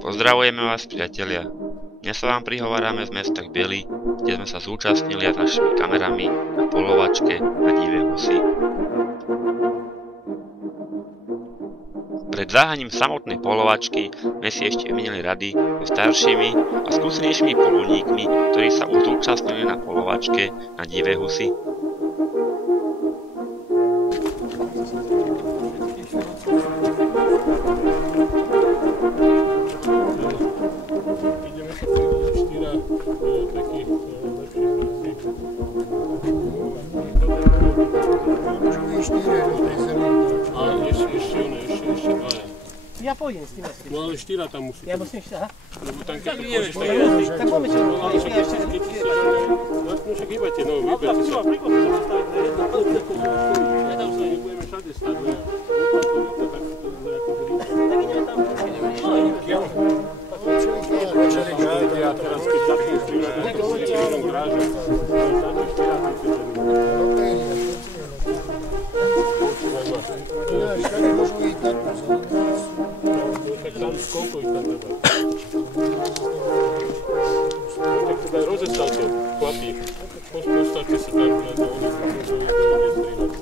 Pozdravujeme vás, priatelia. Dnes sa vám prihovárame z mesta Biely, kde sme sa zúčastnili aj našimi kamerami na polovačke na divé husy. Pred zaháním samotnej polovačky sme si ešte vymenili rady so staršími a skúsenejšími poľovníkmi, ktorí sa už zúčastnili na polovačke na divé husy. Ja pôjdem s tým. No ale 4 tam musí. Ja musím 4, aha. Lebo tam keď ideš, tak Tak poďme čo. ale však hýbate, no vyberte sa. Nebudeme všade stať, no. Tak ideme tam. Ja teraz keď takým stýlem, jednom grážom. Tak tam koľko ich tam treba? Tak to daj rozestavte, chlapi. Postavte sa tam do strývať.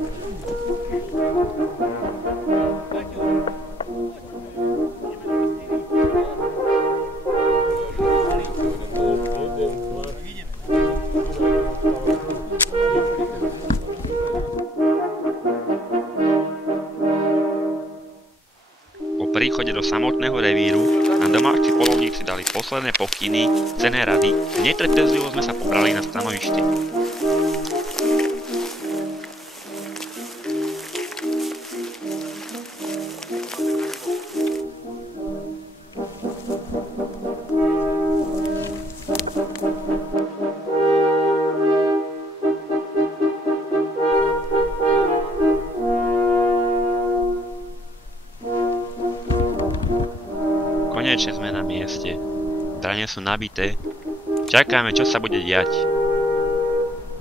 Po príchode do samotného revíru nám domáci poľovníci dali posledné pokyny, cenné rady a netrpezlivo sme sa pobrali na stanovište. Konečne sme na mieste. Dane sú nabité. Čakáme, čo sa bude diať.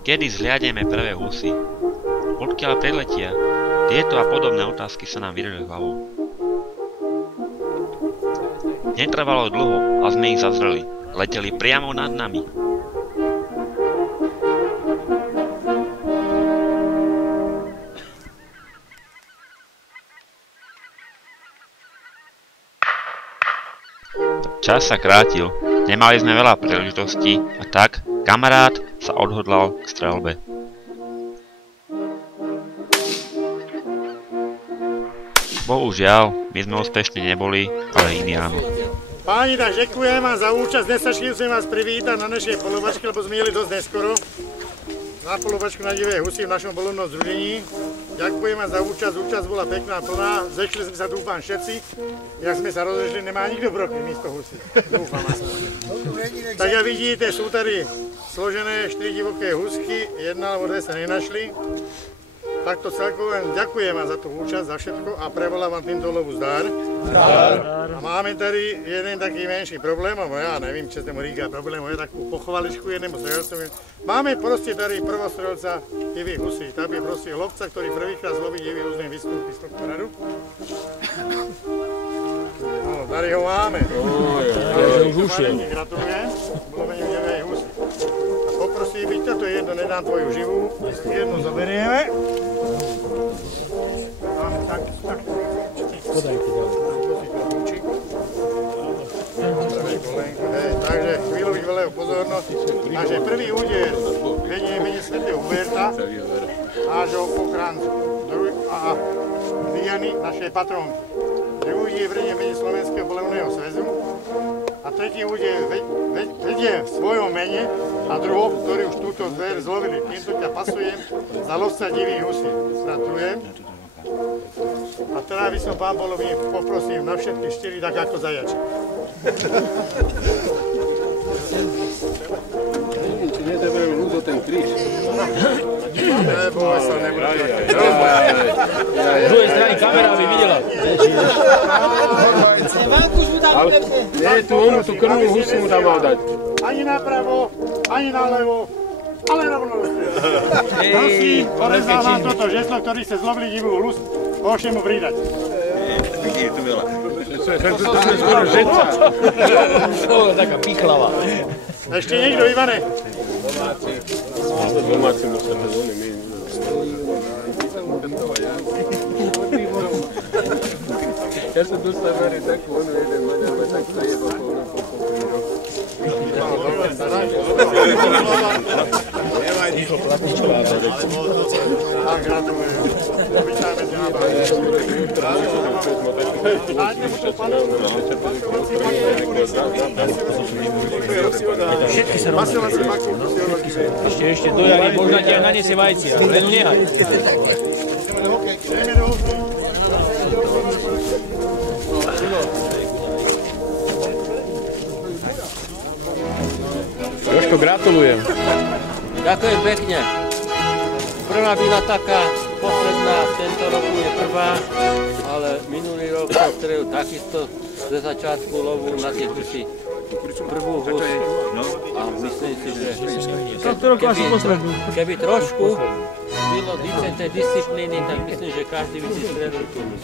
Kedy zhliadneme prvé husy? Odkiaľ priletia? Tieto a podobné otázky sa nám vyrili hlavou. Netrvalo dlho a sme ich zazreli. Leteli priamo nad nami. Čas sa krátil, nemali sme veľa príležitostí a tak kamarát sa odhodlal k streľbe. Bohužiaľ, my sme úspešní neboli, ale iní áno. Páni, tak ďakujem vám za účasť. Dnes sa chcem vás privítať na našej polovačke, lebo sme jeli dosť neskoro. Na polovačku na divé husy v našom polovnom združení. Ďakujem vám za účasť, účasť bola pekná, plná. Zešli sme sa, dúfam, všetci. Jak sme sa rozešli, nemá nikto broky místo husy. Dúfam aspoň. Tak jak vidíte, sú tady složené 4 divoké husky, 1 alebo 2 sa nenašli. Takto celkovo ďakujem vám za tú účasť, za všetko a prevolám vám týmto lovu zdar. A máme tady jeden taký menší problém, alebo ja nevím, čo sa mu říká problém, je takú pochovaličku jednému strelcovi. Máme proste tady prvostrelca divých husí. Tam je proste lovca, ktorý prvýkrát zloví divý hus, vystúpi z tohto radu. No, tady ho máme. Gratulujem, uloveniu divej husy. A poprosím byť, toto je jedno, nedám tvoju živú, jednu zoberieme. Máme tak. Podajte ďalej. Takže chvíľu bych veľa pozornosť. Takže prvý úder vedie mene svätého Huberta, nášho ochráncu. A Diany, našej patrónky. Druhý úder vedie mene Slovenského poľovného zväzu. A tretí úder vedie v svojom mene a druhov, ktorí už túto zver zlovili. Týmto ťa pasujem za lovca divých husí. Gratulujem. A teraz by som pán polovník poprosím na všetky 4 tak ako zajaček. Neviem, či nezaberiem ľudo ten kríž. Neboj sa, nebude. Z druhej strany kamera by videla. Ale nie, tu onu, tú krvnú husu mu tam mal dať. Ani napravo, ani nalevo, ale rovno prosím, porezal vám toto žeslo, ktorý ste zlovili divú hus, môžete mu pridať. skoro žeca. To je taká pichlava. Ešte niekto, Ivane? Domáci musia bez oni, my. Ja som dostal mali takú, ono jeden maďar ma tak zajebal po onom pokopu. Ticho platničková. Tak, gratulujem. Vítajme ťa na bále. Všetky sa rovnajú. Ešte dojak, možno ti aj naniesie vajcia, len ju nehaj. Jožko, gratulujem. Ďakujem pekne. Prvá byla taká, posledná, tento rok je prvá, ale minulý rok som strelil takisto ze začiatku lovu na tie husy. Prvú hus a myslím si, že keby trošku bylo tej disciplíny, tak myslím, že každý by si strelil tú hus.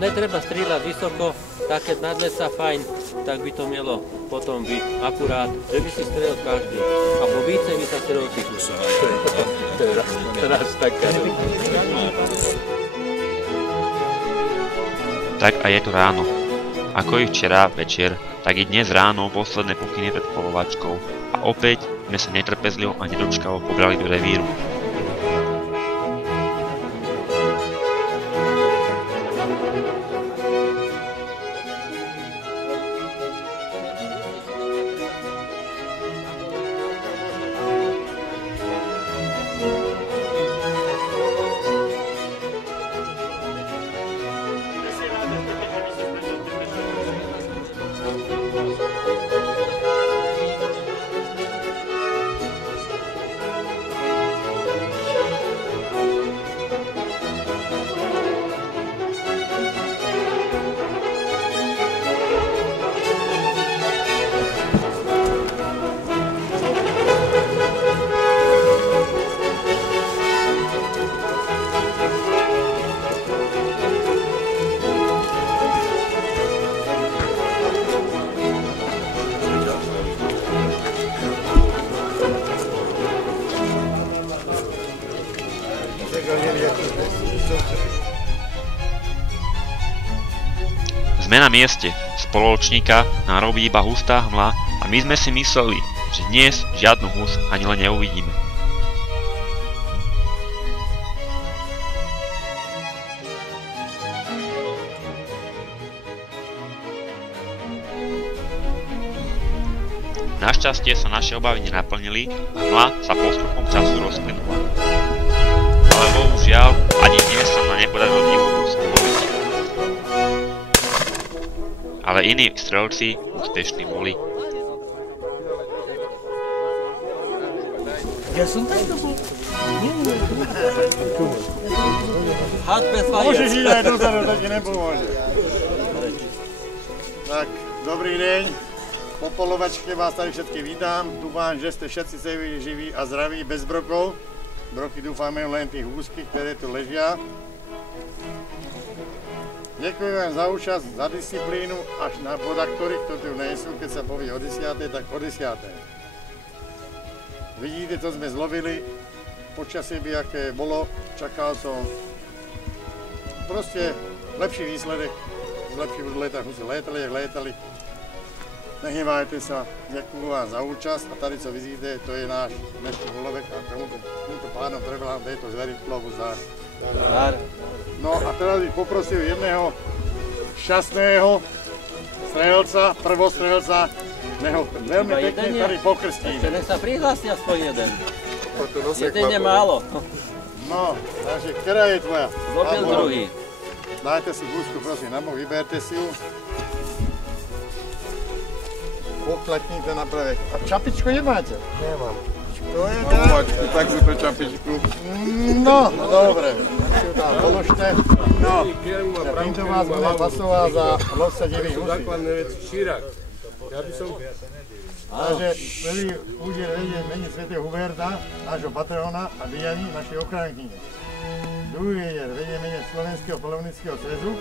Netreba strieľať vysoko, tak keď nadleca fajn, tak by to mielo potom byť akurát, že by si strelil každý. A po více by sa strelil tých husov. Teraz taká. Tak a je to ráno. Ako i včera večer, tak i dnes ráno posledné pokyny pred polovačkou a opäť sme sa netrpezlivo a nedočkavo pobrali do revíru. Sme na mieste, z poločníka nám robí iba hustá hmla a my sme si mysleli, že dnes žiadnu hus ani len neuvidíme. Našťastie sa naše obavy nenaplnili a hmla sa postupom času rozplynula. Ale bohužiaľ, ani dnes sa nám nepodarilo divú hus uloviť. Ale iní strelci úspešní boli. Ja som takto bol. Had bez vajec. Môžeš ísť aj dozadu, to ti nepomôže. Tak, dobrý deň. Po polovačke vás tady všetky vítam. Dúfam, že ste všetci živí a zdraví, bez brokov. Broky dúfame len tých úzkých, ktoré tu ležia. Ďakujem vám za účasť, za disciplínu až na boda, ktorých to tu nie sú. Keď sa povie o 10, tak o 10. Vidíte, to sme zlovili. Počasie by aké bolo, čakal som proste lepší výsledek. Lepší budú letať, husy létali, jak létali. Nehnevajte sa, ďakujem vám za účasť a tady, co vidíte, to je náš dnešný volovek a týmto pádom prebrám tejto zveri lovu zdar. No a teraz bych poprosil jedného šťastného strelca, prvostrelca, neho veľmi pekne tady pokrstíme. Nech sa prihlási aspoň jeden. Jeden je málo. No, takže ktorá je tvoja? Zlobil druhý. Dajte si húšku, prosím, na bok, vyberte si ju. Pokletníte na prvek. A čapičku nemáte? Nemám. To je Polovačku, takúto čapičku. No, dobre. Si ju tam položte. No, týmto vás bude pasovať za lovca divých husí. Základné veci, šírak. Ja by som... Takže prvý úder vedie mene svätého Huberta, nášho patrona a Diany, našej ochránkyne. Druhý úder vedie mene Slovenského polovníckeho zväzu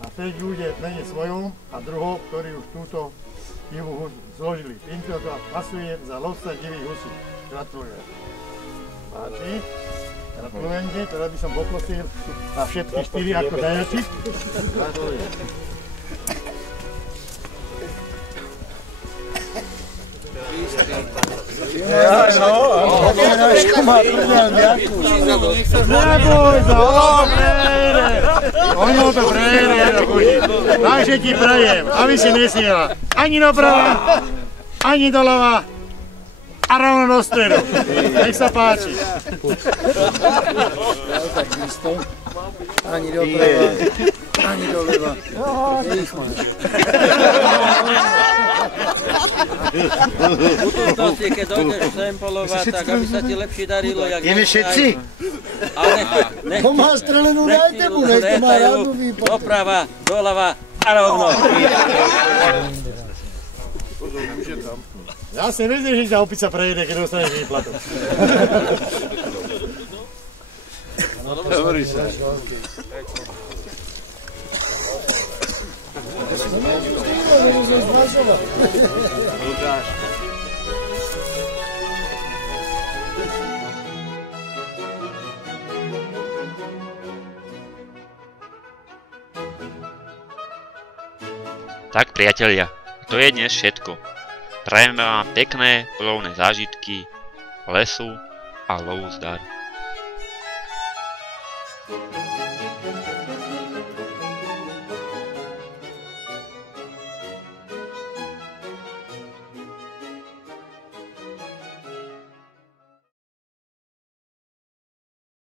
a teď bude mene svojom a druhom, ktorí už túto divú husu zložili. Týmto to pasuje za lovca divých husí. Gratulujem. Páči? Gratulujem, teda by som poprosil na všetky 4 ako zajaci. Gratulujem. Neboj sa, ono to prejde, takže ti prajem, aby si nesmiela ani doprava, ani doľava a rovno do stredu. Nech sa páči. Ani doprava, ani doľava. Nech máš. V budúcnosti, keď dojdeš sem polovať, tak aby sa ti lepšie darilo, jak Jeme všetci? Ale nech To má strelenú najtebu, nech to má rádu výpočet. doprava, doľava a rovno. Ja si nezdržím, že opica prejde, keď dostaneš výplatu. Hovorí sa. Tak priatelia, to je dnes všetko. Prajeme vám pekné polovné zážitky, lesu a lovu zdar.